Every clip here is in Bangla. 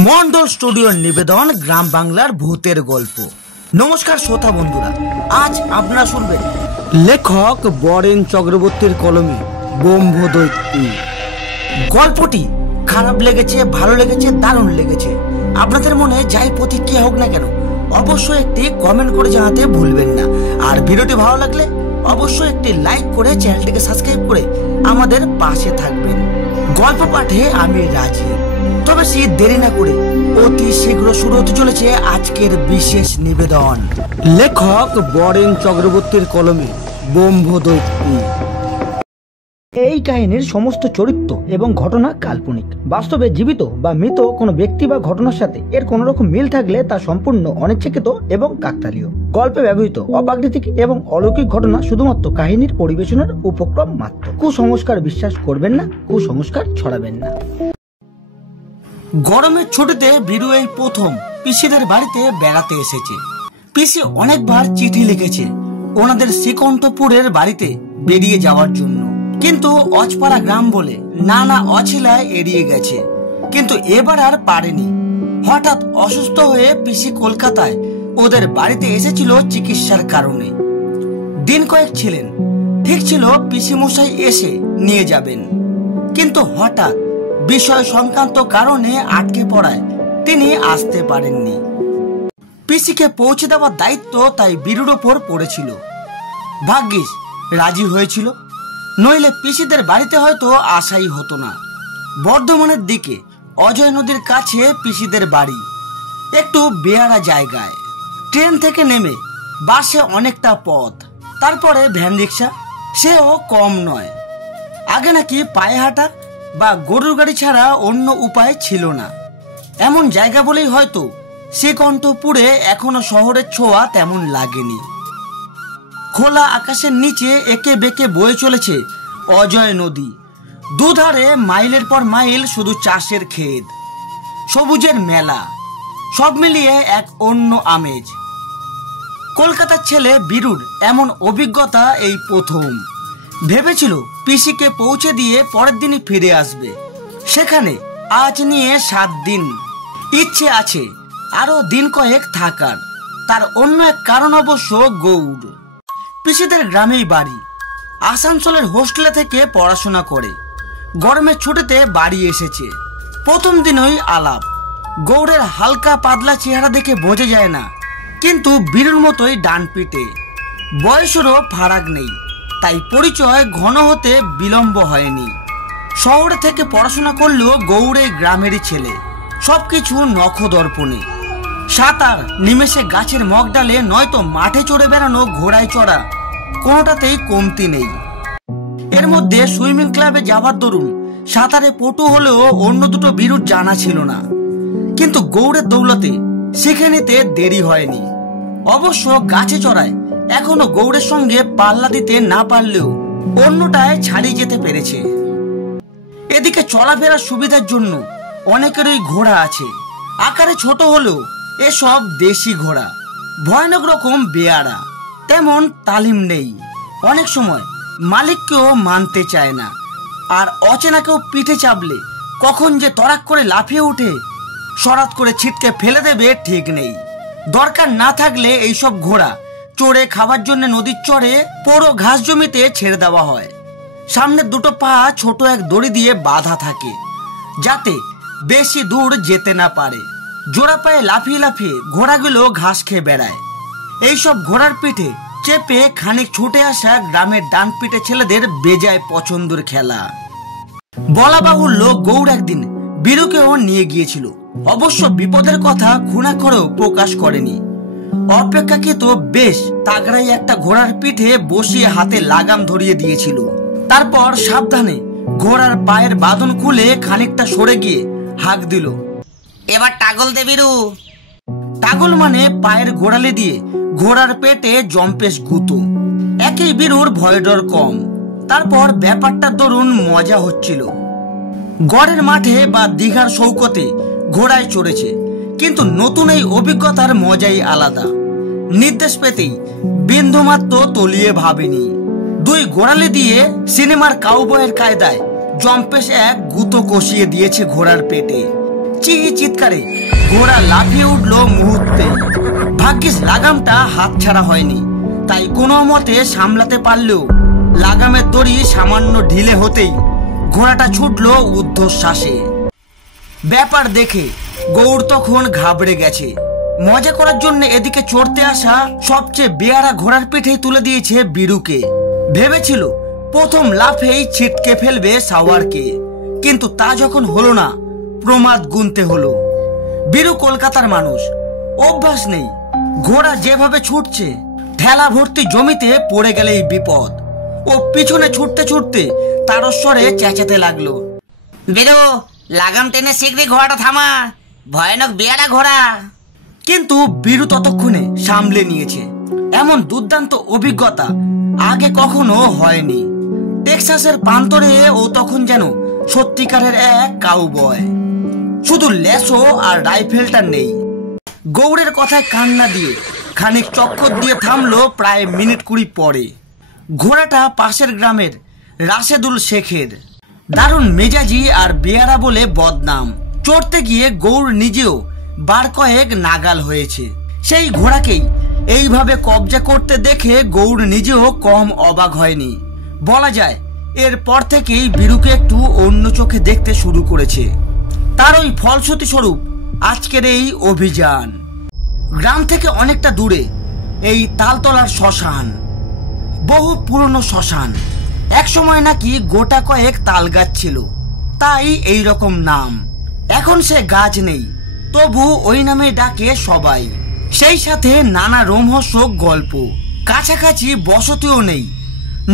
মন্ডল স্টুডিওর নিবেদন গ্রাম বাংলার ভূতের গল্প। নমস্কার শ্রোতা বন্ধুরা, আজ আপনারা শুনবেন লেখক বরেন চক্রবর্তীর কলমে ব্রহ্মদৈত্যী। গল্পটি খারাপ লেগেছে, ভালো লেগেছে, দারুণ লেগেছে, আপনাদের মনে যাই প্রতিক্রিয়া হোক না কেন অবশ্যই একটি কমেন্ট করে জানাতে ভুলবেন না। আর ভিডিওটি ভালো লাগলে অবশ্যই একটি লাইক করে চ্যানেলটিকে সাবস্ক্রাইব করে আমাদের পাশে থাকবেন। গল্প পাঠে আমি রাজি, তবে সে দেরি না করে অতি শীঘ্র শুরু হতে চলেছে আজকের বিশেষ নিবেদন। লেখক বরেন চক্রবর্তীর কলমে ব্রহ্মদৈত্যী। এই কাহিনীর সমস্ত চরিত্র এবং ঘটনা কাল্পনিক। বাস্তবে জীবিত বা মৃত কোনো ব্যক্তি বা ঘটনার সাথে এর কোন রকম মিল থাকলে তা সম্পূর্ণ অনিচ্ছাকৃত এবং কাকতালীয়। গল্পে ব্যবহৃত অপ্রাকৃতিক এবং অলৌকিক ঘটনা শুধুমাত্র কাহিনীর পরিবেশনের উপক্রম মাত্র। কুসংস্কার বিশ্বাস করবেন না, কুসংস্কার ছড়াবেন না। গরমের ছুটিতে বীরু এই প্রথম পিসিদের বাড়িতে বেড়াতে এসেছে। পিসি অনেকবার চিঠি লিখেছে ওনাদের শ্রীকণ্ঠপুরের বাড়িতে বেরিয়ে যাওয়ার জন্য, কিন্তু অজপাড়া গ্রাম বলে নানা অছিলায় এড়িয়ে গেছে। কিন্তু এবার আর পারেনি। হঠাৎ অসুস্থ হয়ে পিসি কলকাতায় ওদের বাড়িতে এসেছিল চিকিৎসার কারণে। দিন কয়েক ছিলেন, ঠিক ছিল পিসি মশাই এসে নিয়ে যাবেন, কিন্তু হঠাৎ বিষয় সংক্রান্ত কারণে আটকে পড়ায় তিনি আসতে পারেননি। পিসিকে পৌঁছে দেওয়ার দায়িত্ব তাই বীরুর ওপর পড়েছিল। ভাগ্যিস রাজি হয়েছিল, নইলে পিসিদের বাড়িতে হয়তো আসাই হতো না। বর্ধমানের দিকে অজয় নদীর কাছে পিসিদের বাড়ি, একটু বেয়ারা জায়গায়। ট্রেন থেকে নেমে বাসে অনেকটা পথ, তারপরে ভ্যান রিক্সা, সেও কম নয়। আগে নাকি পায়ে হাঁটা বা গরুর গাড়ি ছাড়া অন্য উপায় ছিল না। এমন জায়গা বলেই হয়তো শ্রীকণ্ঠপুরে এখনো শহরের ছোঁয়া তেমন লাগেনি। খোলা আকাশের নিচে একে বেঁকে বয়ে চলেছে অজয় নদী। দুধারে মাইলের পর মাইল শুধু চাষের ক্ষেত, সবুজের মেলা, সব মিলিয়ে এক অন্য আমেজ। কলকাতার ছেলে বীরুর এমন অভিজ্ঞতা এই প্রথম। ভেবেছিল পিসিকে পৌঁছে দিয়ে পরের দিনই ফিরে আসবে। সেখানে আজ নিয়ে 7 দিন। ইচ্ছে আছে আরো দিন কয়েক থাকার। তার অন্য এক কারণ অবশ্য গৌড়। পিসিদের গ্রামেই বাড়ি। আসানসোলের হোস্টেলে থেকে পড়াশোনা করে গরমের ছুটিতে বাড়ি এসেছে। প্রথম দিনই আলাপ। গৌড়ের হালকা পাতলা চেহারা দেখে বোঝা যায় না, কিন্তু বীরুর মতোই ডান পিটে। বয়সেরও ফারাক নেই, তাই পরিচয় ঘন হতে বিলম্ব হয়নি। শহরে থেকে পড়াশোনা করলেও গৌড়ে গ্রামেরই ছেলে, সবকিছু নখদর্পণে। সাঁতার, নিমেষে গাছের মগডালে, নয়তো মাঠে চড়ে বেড়ানো, ঘোড়ায় চড়া, কোনোটাতেই কমতি নেই। এর মধ্যে সুইমিং ক্লাবে যাবার দরুন সাঁতারে পটু হলেও অন্য দুটো বীরুর জানা ছিল না। কিন্তু গৌড়ের দৌলতে শিখে নিতে দেরি হয়নি। অবশ্য গাছে চড়ায় এখনো গৌড়ের সঙ্গে পাল্লা দিতে না পারলেও অন্যটায় ছাড়িয়ে যেতে পেরেছে। এদিকে চলাফেরার সুবিধার জন্য অনেকেরই ঘোড়া আছে। আকারে ছোট হলেও এসব দেশি ঘোড়া, ভয়ানক রকম বেয়ারা। তেমন তালিম নেই, অনেক সময় মালিককেও মানতে চায় না। আর অচেনাকেও পিঠে চাপলে কখন যে তরাক করে লাফিয়ে উঠে সরাত করে ছিটকে ফেলে দেবে ঠিক নেই। দরকার না থাকলে এইসব ঘোড়া চড়ে খাবার জন্য নদীর চরে পুরো ঘাস জমিতে ছেড়ে দেওয়া হয়। সামনের দুটো পা ছোট এক দড়ি দিয়ে বাঁধা থাকে, যাতে বেশি দূর যেতে না পারে। জোড়া পায়ে লাফিয়ে লাফিয়ে ঘোড়াগুলো ঘাস খেয়ে বেড়ায়। এইসব ঘোড়ার পিঠে চেপে খানিক ছুটে আসা গ্রামের ডান পিঠে ছেলেদের বেজায় পছন্দের খেলা। বলা বাহুল্য গৌড় একদিন বীরুকেও নিয়ে গিয়েছিল। অবশ্য বিপদের কথা খুনা করেও প্রকাশ করেনি। অপেক্ষাকৃত বেশ তাগড়াই একটা ঘোড়ার পিঠে বসিয়ে হাতে লাগাম ধরিয়ে দিয়েছিল। তারপর সাবধানে ঘোড়ার পায়ের বাঁধন খুলে খানিকটা সরে গিয়ে হাঁক দিল, এবার টাগল দে বীরু। টাগল মানে পায়ের গোড়ালি দিয়ে ঘোড়ার পেটে জম্পেশ গুঁতো। একই বীরুর ভয় ডর কম। তারপর ব্যাপারটা দরুন মজা হচ্ছিল। গড়ের মাঠে বা দীঘার সৌকতে ঘোড়ায় চড়েছে, কিন্তু নতুন এই অভিজ্ঞতার মজাই আলাদা। নির্দেশ পেতেই বিন্দুমাত্র তলিয়ে ভাবেনি। 2 গোড়ালি দিয়ে সিনেমার কাউবয়ের কায়দায় জম্পেশ এক গুঁতো কষিয়ে দিয়েছে ঘোড়ার পেটে। চি চিৎকারে ঘোড়া লাফিয়ে উঠলো মুহূর্তে। ভাগ্যিস লাগামটা হাতছাড়া হয়নি, তাই কোনো মতে সামলাতে পারলেও লাগামের দড়ি সামান্য ঢিলে হতেই ঘোড়াটা ছুটলো ঊর্ধ্বশ্বাসে। ব্যাপার দেখে গৌড় তখন ঘাবড়ে গেছে। মজা করার জন্য এদিকে চড়তে আসা সবচেয়ে বেয়ারা ঘোড়ার পিঠে তুলে দিয়েছে বীরুকে। ভেবেছিল প্রথম লাফেই ছিটকে ফেলবে সাওয়ারকে, কিন্তু তা যখন হলো না, প্রমাদ গুনতে হলো। বীরু কলকাতার মানুষ, অভ্যাস নেই। ঘোড়া যেভাবে ছুটছে, ঠেলা ভর্তি জমিতে পড়ে গেলেই বিপদ। ও পিছনে ছুটতে ছুটতে তারস্বরে চেঁচাতে লাগলো, বীরু, লাগাম টেনে শীঘ্রই ঘোড়াটা থামা, ভয়ানক বেয়ারা ঘোড়া। কিন্তু বীরু ততক্ষণে সামলে নিয়েছে। এমন দুর্দান্ত অভিজ্ঞতা আগে কখনো হয়নি। টেক্সাসের প্রান্তরে ও তখন যেন সত্যিকারের এক কাউবয়। শুধু লেসো আর রাইফেলটা নেই। গৌড়ের কথায় কান্না দিয়ে খানিক চক্কর দিয়ে থামলো প্রায় মিনিট 20 পরে। ঘোড়াটা পাশের গ্রামের রাশেদুল শেখের। দারুণ মেজাজি আর বেয়ারা বলে বদনাম। চড়তে গিয়ে গৌড় নিজেও বার কয়েক নাগাল হয়েছে। সেই ঘোড়াকেই এইভাবে কবজা করতে দেখে গৌড় নিজেও কম অবাক হয়নি। বলা যায় এরপর থেকেই বীরুকে একটু অন্য চোখে দেখতে শুরু করেছে। তার ওই ফলশ্রুতি স্বরূপ আজকের এই অভিযান। গ্রাম থেকে অনেকটা দূরে এই তালতলার শ্মশান, বহু পুরনো শ্মশান। একসময় নাকি গোটা কয়েক তাল গাছ ছিল, তাই এই রকম নাম। এখন সে গাছ নেই, তবু ওই নামে ডাকে সবাই। সেই সাথে নানা রোমহর্ষক গল্প। কাছাকাছি বসতিও নেই,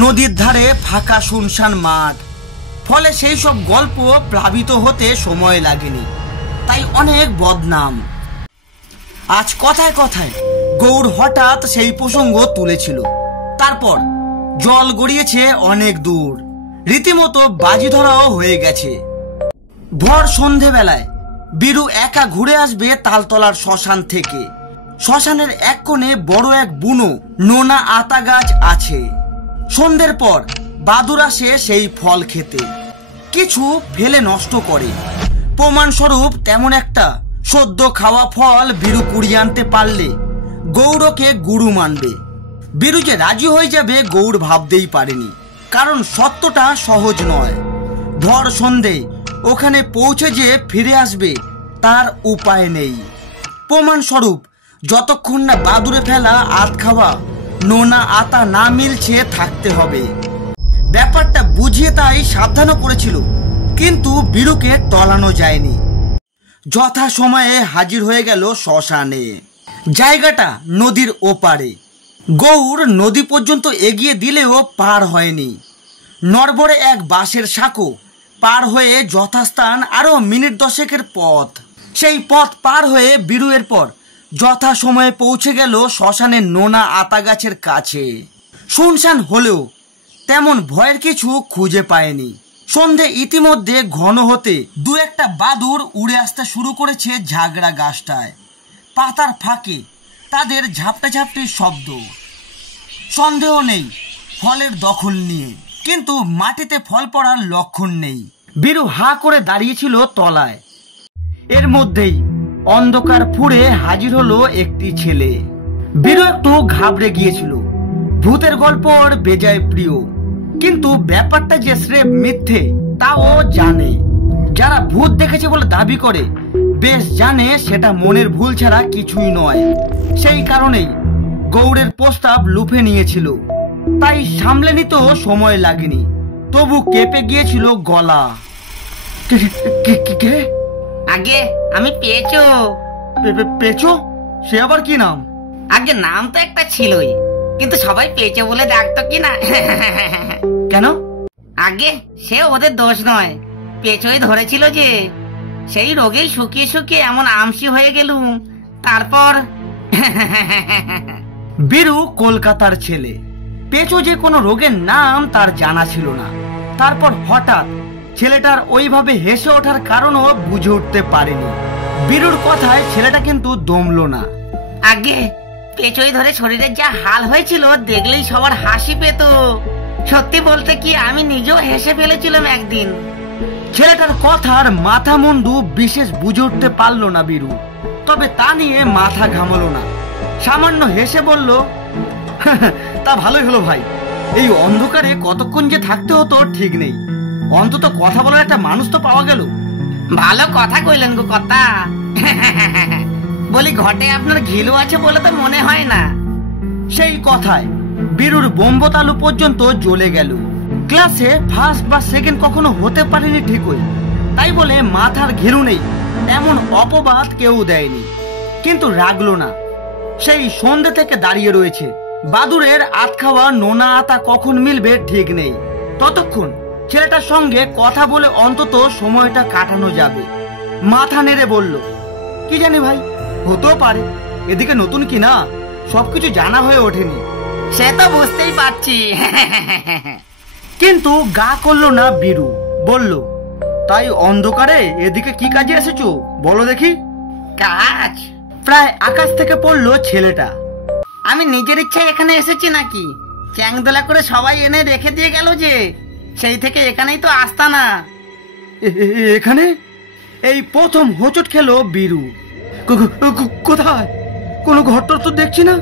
নদীর ধারে ফাঁকা শুনশান মাঠ। ফলে সেই সব গল্প প্লাবিত হতে সময় লাগেনি, তাই অনেক বদনাম। আজ কথায় কথায় গৌড় হঠাৎ সেই প্রসঙ্গ তুলেছিল। তারপর জল গড়িয়েছে অনেক দূর, রীতিমতো বাজি ধরাও হয়ে গেছে। ভর সন্ধেবেলায় বীরু একা ঘুরে আসবে তালতলার শ্মশান থেকে। শ্মশানের এক কোণে বড় এক বুনো নোনা আতা গাছ আছে। সন্ধ্যের পর বাদুর আসে সেই ফল খেতে, কিছু ফেলে নষ্ট করে। প্রমাণস্বরূপ তেমন একটা সদ্য খাওয়া ফল বীরু কুড়িয়ে আনতে পারলে গৌড়কে গুরু মানবে। বীরু যে রাজি হয়ে যাবে গৌড় ভাবতেই পারেনি, কারণ সত্যটা সহজ নয়। ভর সন্ধে ওখানে পৌঁছে যে ফিরে আসবে তার উপায় নেই। প্রমাণস্বরূপ যতক্ষণ না বাদুরে ফেলা আত খাওয়া নোনা আতা না মিলছে থাকতে হবে। ব্যাপারটা বুঝিয়ে তাই সাবধানও করেছিল, কিন্তু বীরুকে টলানো যায়নি। যথা সময়ে হাজির হয়ে গেল শ্মশানে। জায়গাটা নদীর ওপারে। গৌড় নদী পর্যন্ত এগিয়ে দিলেও পার হয়নি। নড়বড়ে এক বাঁশের সাঁকো পার হয়ে যথাস্থান আরো মিনিট 10 পথ। সেই পথ পার হয়ে বীরু এরপর যথা সময়ে পৌঁছে গেল শ্মশানের নোনা আতা গাছের কাছে। শুনশান হলেও তেমন ভয়ের কিছু খুঁজে পায়নি। সন্ধে ইতিমধ্যে ঘন হতে দু একটা বাদুর উড়ে আসতে শুরু করেছে ঝাগড়া গাছটায়। পাতার ফাঁকে তাদের ঝাপটা ঝাপটির শব্দ। সন্দেহ নেই ফলের দখল নিয়ে, কিন্তু মাটিতে ফল পড়ার লক্ষণ নেই। বীরু হা করে দাঁড়িয়েছিল তলায়। এর মধ্যেই অন্ধকার ফুঁড়ে হাজির হলো একটি ছেলে। বীরু একটু ঘাবড়ে গিয়েছিল। ভূতের গল্প ওর বেজায় প্রিয়, কিন্তু ব্যাপারটা যে স্রেফ মিথ্যে তাও জানে। যারা ভূত দেখেছে বলে দাবি করে বেশ জানে সেটা মনের ভুল ছাড়া কিছুই নয়। সেই কারণেই গৌড়ের প্রস্তাব লুফে নিয়েছিল, তাই সামলে নিতেও সময় লাগেনি। তবু কেঁপে গিয়েছিল গলা। কে? আগে আমি পেয়েছো। পেঁচো? সে আবার কি নাম? আগে নাম তো একটা ছিলই, কিন্তু সবাই পেয়েছো বলে ডাকতো কি না। কেন? আগে সে ওদের দোষ নয়, পেঁচোই ধরেছিল যে। সেই রোগেই শুকিয়ে শুকিয়ে এমন আমসি হয়ে গেলুম। তারপর বীরু কলকাতার ছেলে, পেঁচো যে কোনো রোগের নাম তার জানা ছিল না। তারপর হঠাৎ ছেলেটার ওইভাবে হেসে ওঠার কারণও বুঝে উঠতে পারেনি। বীরুর কথায় ছেলেটা কিন্তু দমলো না। আগে পেঁচোই ধরে শরীরের যা হাল হয়েছিল দেখলেই সবার হাসি পেত। সত্যি বলতে কি আমি নিজেও হেসে ফেলেছিলাম একদিন। ছেলেটার কথার মাথা মুন্ডু বিশেষ বুঝে উঠতে পারলো না বীরু, তবে তা নিয়ে মাথা ঘামালো না। সামান্য হেসে বলল, তা ভালোই হলো ভাই, এই অন্ধকারে কতক্ষণ যে থাকতে হতো ঠিক নেই, অন্তত কথা বলার একটা মানুষ তো পাওয়া গেল। ভালো কথা কইলেন গো কর্তা। বলি ঘটে আপনার ঘিলু আছে বলে তো মনে হয় না। সেই কথায় বীরুর বোম্বতালু পর্যন্ত জ্বলে গেল। ক্লাসে ফার্স্ট বা সেকেন্ড কখনো হতে পারেনি ঠিকই, তাই বলে মাথার ঘিলু নেই এমন অপবাদ কেউ দেয়নি। কিন্তু রাগলো না, সেই সন্ধ্যে থেকে দাঁড়িয়ে রয়েছে। বাদুরের আত খাওয়া নোনা আতা কখন মিলবে ঠিক নেই। ততক্ষণ ছেলেটার সঙ্গে কথা বলে অন্তত সময়টা কাটানো যাবে। মাথা নেড়ে বলল, কি জানি ভাই, হতেও পারে, এদিকে নতুন কি না, সবকিছু জানা হয়ে ওঠেনি। সে তো বুঝতেই পারছি। কিন্তু গা করলো না বীরু, বলল, তাই অন্ধকারে এদিকে কি কাজে এসেছো বলো দেখি। কাজ? প্রায় আকাশ থেকে পড়লো ছেলেটা। আমি নিজের ইচ্ছায় এখানে এসেছি নাকি? চ্যাংদোলা করে সবাই এনে রেখে দিয়ে গেল যে, সেই থেকে এখানেই তো আস্তানা। এখানে? এই প্রথম হোঁচট খেলো বীরু। কোথায়? কোনো ঘটনা তো দেখছি না।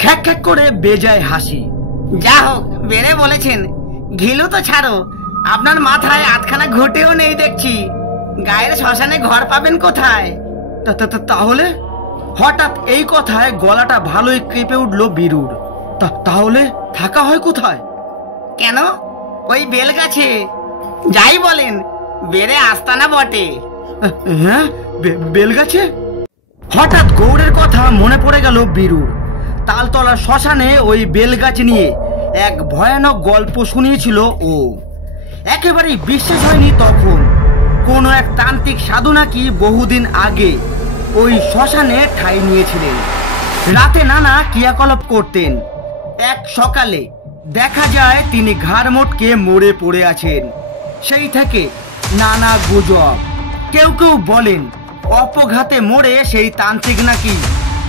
খ্যাক খ্যাক করে বেজায় হাসি। যা হোক, বেড়ে বলেছেন। ঘিলু তো ছাড়ো, আপনার মাথায় আধখানা ঘটেও নেই দেখছি। গায়ের শ্মশানে ঘর পাবেন কোথায়? তাহলে? হঠাৎ এই কথায় গলাটা ভালোই কেঁপে উঠলো বীরুর। তাহলে থাকা হয় কোথায়? কেন, ওই বেল গাছে। যাই বলেন, বেড়ে আস্তানা বটে। হ্যাঁ, বেলগাছে? হঠাৎ গৌড়ের কথা মনে পড়ে গেল বীরুর। তালতলার শ্মশানে ওই বেলগাছ নিয়ে এক ভয়ানক গল্প শুনিয়েছিল ও। একেবারেই বিশ্বাস হয়নি তখন। কোনো এক তান্ত্রিক সাধু নাকি বহুদিন আগে ওই শ্মশানে ঠাঁই নিয়েছিলেন। রাতে নানা ক্রিয়াকলাপ করতেন। এক সকালে দেখা যায় তিনি ঘাড় মোটকে মরে পড়ে আছেন। সেই থেকে নানা গুজব। কেউ কেউ বলেন অপঘাতে মরে সেই তান্ত্রিক নাকি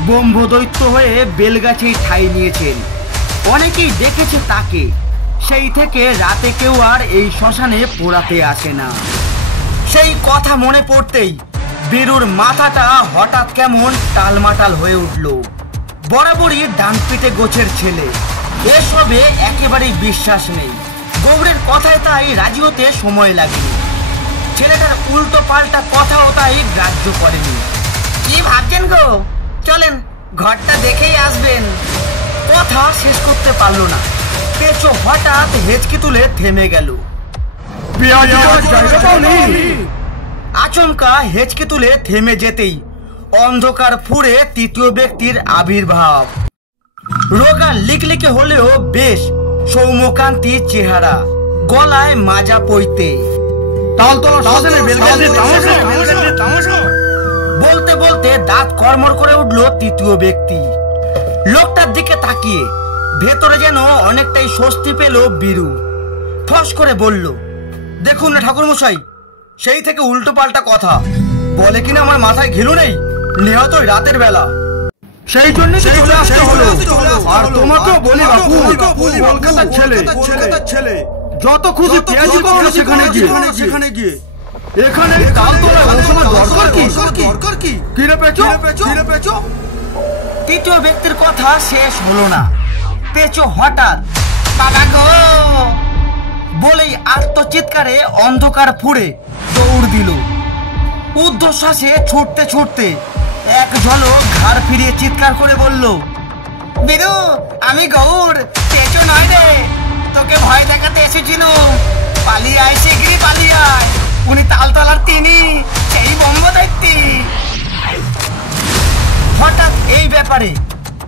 ব্রহ্মদৈত্য হয়ে বেলগাছেই ঠাঁই নিয়েছেন। অনেকেই দেখেছে তাকে। সেই থেকে রাতে কেউ আর এই শ্মশানে পোড়াতে আসে না। সেই কথা মনে পড়তেই বীরুর মাথাটা হঠাৎ কেমন টালমাটাল হয়ে উঠল। বরাবরই ডান পিঠে গোছের ছেলে, এসবে একেবারেই বিশ্বাস নেই। গৌড়ের কথায় তাই রাজি হতে সময় লাগেনি। ছেলেটার উল্টো পাল্টা কথাও তাই গ্রাহ্য করেনি। কি ভাবছেন গো? চলেন, ঘরটা দেখেই আসবেন। কথা শেষ করতে পারলো না। পেঁচো হঠাৎ হেঁচকি তুলে থেমে গেল। আচমকা হেঁচকি তুলে থেমে যেতেই অন্ধকার ফুঁড়ে তৃতীয় ব্যক্তির আবির্ভাব। রোগা লিকলিকে হলেও বেশ সৌম্যকান্তি চেহারা, গলায় মাজা পইতে। বলতে বলতে দাঁত কড়মড় করে উঠল তৃতীয় ব্যক্তি। লোকটার দিকে তাকিয়ে ভেতরে যেন অনেকটাই স্বস্তি পেল বীরু। ফস করে বলল, দেখুন না ঠাকুর মশাই, সেই থেকে উল্টো পাল্টা কথা বলে কিনা আমার মাথায় ঘিলু নেই, নিহত রাতের বেলা, সেই জন্য আর তোমাকে বলি বাপু, কলকাতার ছেলে যত খুশি পেঁয়াজি করো সেখানে গিয়ে এখানে দরকার কি? কিরে পেঁচো? তৃতীয় ব্যক্তির কথা শেষ হলো না। পেঁচো হঠাৎ বাবা গো বলেই আর্তচিৎকারে অন্ধকার ফুঁড়ে দৌড় দিল। ঊর্ধ্বশ্বাসে ছুটতে ছুটতে এক ঝলক ঘাড় ফিরিয়ে চিৎকার করে বলল, বীরু, আমি গৌড়, পেঁচো নয় রে। তোকে ভয় দেখাতে এসেছিল। পালিয়ে আয়, শিগগিরই পালিয়ে আয়। উনি তালতলার তিনি, সেই ব্রহ্মদৈত্যী। হঠাৎ এই ব্যাপারে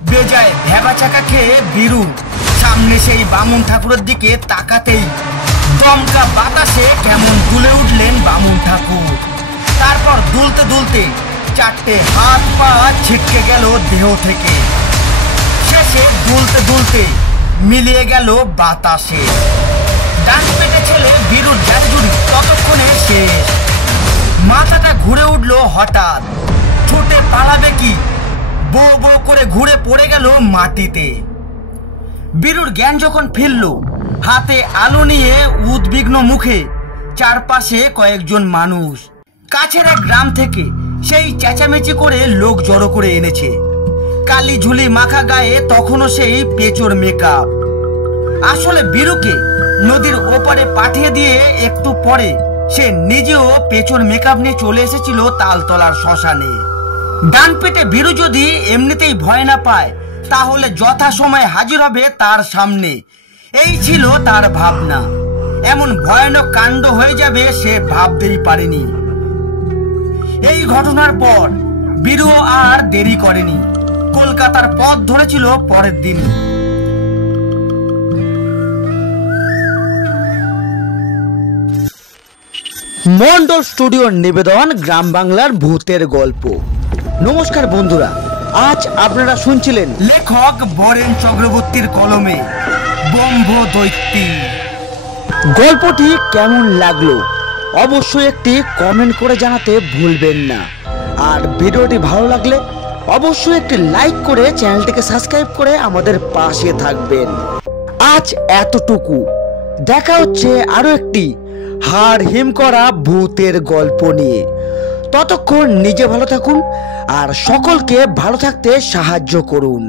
বেজায় ভেবাচাকা খেয়ে বীরু সামনে সেই বামুন ঠাকুরের দিকে তাকাতেই দমকা বাতাসে কেমন দুলে উঠলেন বামুন ঠাকুর। তারপর দুলতে দুলতে চারটে হাত পা ছিটকে গেল দেহ থেকে। শেষে দুলতে দুলতে মিলিয়ে গেল বাতাসে। ডান পেটে ছেলে বীরুর জাদুরি ততক্ষণে শেষ। মাথাটা ঘুরে উঠল হঠাৎ। ছুটে পালাবে কি, বো বো করে ঘুরে পড়ে গেল মাটিতে। বীরুর জ্ঞান যখন ফিরল হাতে আলো নিয়ে উদ্বিগ্ন মুখে চারপাশে কয়েকজন মানুষ। কাছের এক গ্রাম থেকে সেই চেঁচামেচি করে লোক জড়ো করে এনেছে। কালি ঝুলি মাখা গায়ে তখনও সেই পেঁচোর মেকআপ। আসলে বীরুকে নদীর ওপারে পাঠিয়ে দিয়ে একটু পরে সে নিজেও পেঁচোর মেকআপ নিয়ে চলে এসেছিল তালতলার শ্মশানে। ডান পেটে বীরু যদি এমনিতেই ভয় না পায় তাহলে যথাসময়ে হাজির হবে তার সামনে, এই ছিল তার ভাবনা। এমন ভয়ানক কাণ্ড হয়ে যাবে সে ভাবতেই পারেনি। এই ঘটনার পর বীরু আর দেরি করেনি, কলকাতার পথ ধরেছিল পরের দিন। মন্ডল স্টুডিওর নিবেদন গ্রাম বাংলার ভূতের গল্প। নমস্কার বন্ধুরা, আজ আপনারা শুনছিলেন লেখক বরেন চক্রবর্তীর কলমে ব্রহ্মদৈত্যী। গল্পটি কেমন লাগলো অবশ্যই একটি কমেন্ট করে জানাতে ভুলবেন না। আর ভিডিওটি ভালো লাগলে অবশ্যই একটি লাইক করে চ্যানেলটিকে সাবস্ক্রাইব করে আমাদের পাশে থাকবেন। আজ এতটুকু, দেখা হচ্ছে আরো একটি হাড় হিম করা ভূতের গল্প নিয়ে। ততক্ষণ নিজে ভালো থাকুন আর সকলকে ভালো থাকতে সাহায্য করুন।